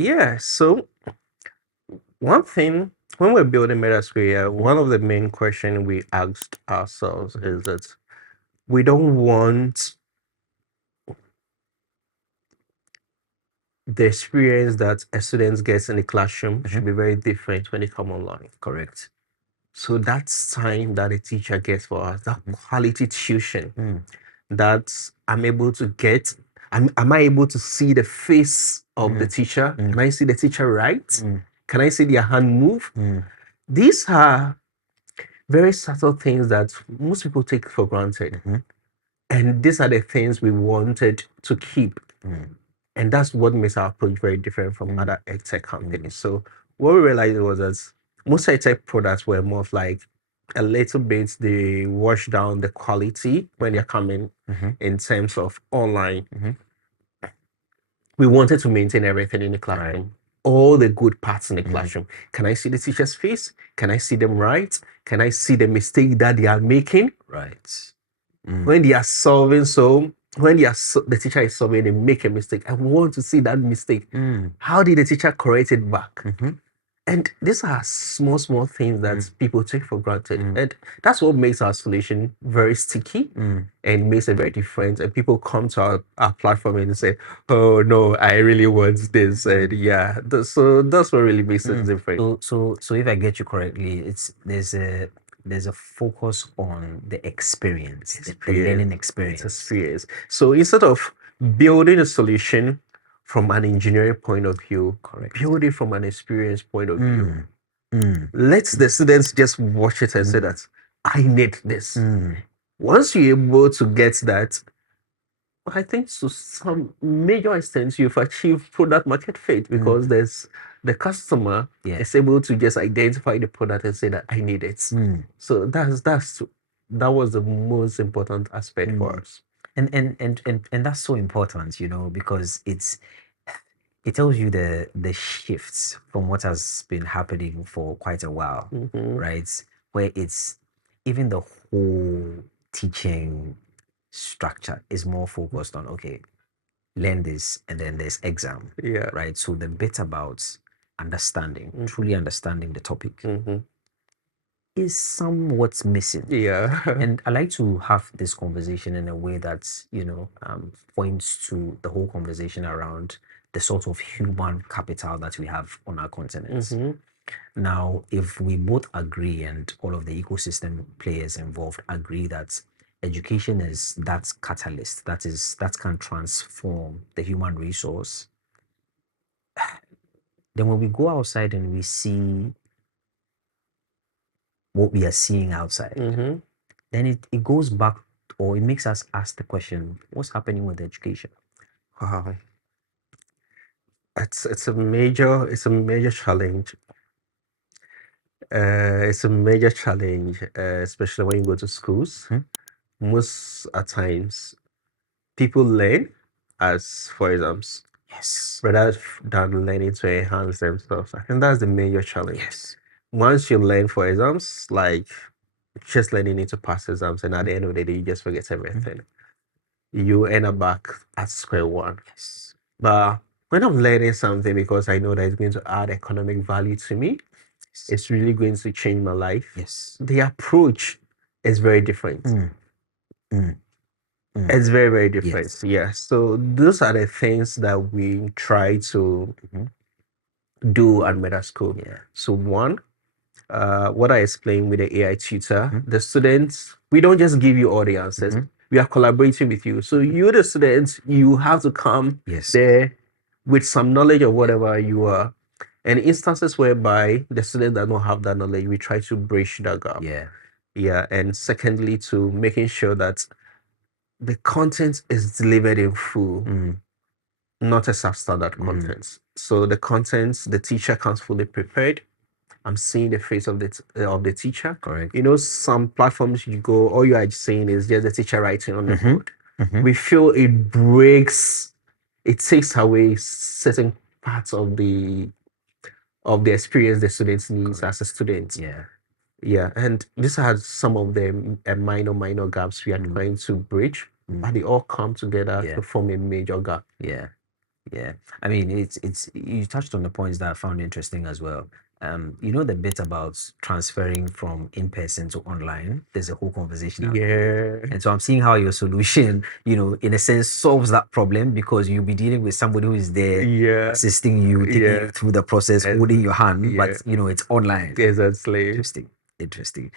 Yeah, so one thing when we're building MetaSchool AI, one of the main questions we asked ourselves is that we don't want the experience that a student gets in the classroom should be very different when they come online. Correct. So that's time that a teacher gets for us, that quality tuition that I'm able to get. Am I able to see the face of the teacher? Can I see the teacher right? Can I see their hand move? These are very subtle things that most people take for granted. And these are the things we wanted to keep. And that's what makes our approach very different from other edtech companies. So what we realized was that most edtech products were more of like a little bit, they wash down the quality when they're coming in terms of online. We wanted to maintain everything in the classroom, all the good parts in the classroom. Can I see the teacher's face? Can I see them right? Can I see the mistake that they are making? Right. When they are solving, so when the teacher is solving, they make a mistake. I want to see that mistake. How did the teacher correct it back? And these are small things that people take for granted. And that's what makes our solution very sticky and makes it very different. And people come to our platform and say, oh no, I really want this. And yeah, so that's what really makes it different. So if I get you correctly, there's a focus on the experience, the learning experience. So instead of building a solution from an engineering point of view, build it from an experience point of view. Let the students just watch it and say that I need this. Once you're able to get that, I think to some major extent you've achieved product market fit because there's the customer is able to just identify the product and say that I need it. So that was the most important aspect for us. And that's so important, because it tells you the shifts from what has been happening for quite a while, right? Where it's even the whole teaching structure is more focused on, okay, learn this and then there's exam, right? So the bit about understanding, truly understanding the topic is somewhat missing. Yeah. And I like to have this conversation in a way that, points to the whole conversation around the sort of human capital that we have on our continent. Now, if we both agree and all of the ecosystem players involved agree that education is that catalyst, that can transform the human resource, then when we go outside and we see what we are seeing outside, then it goes back, or it makes us ask the question, what's happening with education? Wow. It's a major challenge. It's a major challenge, especially when you go to schools. Most at times, people learn as for exams. Yes. Rather than learning to enhance themselves. I think that's the major challenge. Yes. Once you learn for exams, like just learning it to pass exams, and at the end of the day, you just forget everything. You end up back at square one. Yes. But when I'm learning something because I know that it's going to add economic value to me, it's really going to change my life. Yes. The approach is very different. It's very, very different. Yes. Yeah. So those are the things that we try to do at MetaSchool. So one, what I explained with the AI tutor, the students, we don't just give you all the answers. We are collaborating with you. So you, the students, you have to come there with some knowledge of whatever you are. And instances whereby the student does not have that knowledge, we try to bridge that gap. Yeah. And secondly, to making sure that the content is delivered in full, not a substandard content. So the content, the teacher comes fully prepared. I'm seeing the face of the teacher. Correct. Some platforms you go, all you are saying is just the teacher writing on the board. We feel it breaks, it takes away certain parts of the experience the students needs as a student. Yeah, and these are some of the minor gaps we are trying to bridge, but they all come together to form a major gap. Yeah, I mean, it's you touched on the points that I found interesting as well. You know the bit about transferring from in person to online. There's a whole conversation out there, Yeah. and so I'm seeing how your solution, in a sense, solves that problem because you'll be dealing with somebody who is there, Yeah. assisting you, taking you Yeah. through the process, As, holding your hand, yeah. but it's online. Exactly. Interesting, interesting.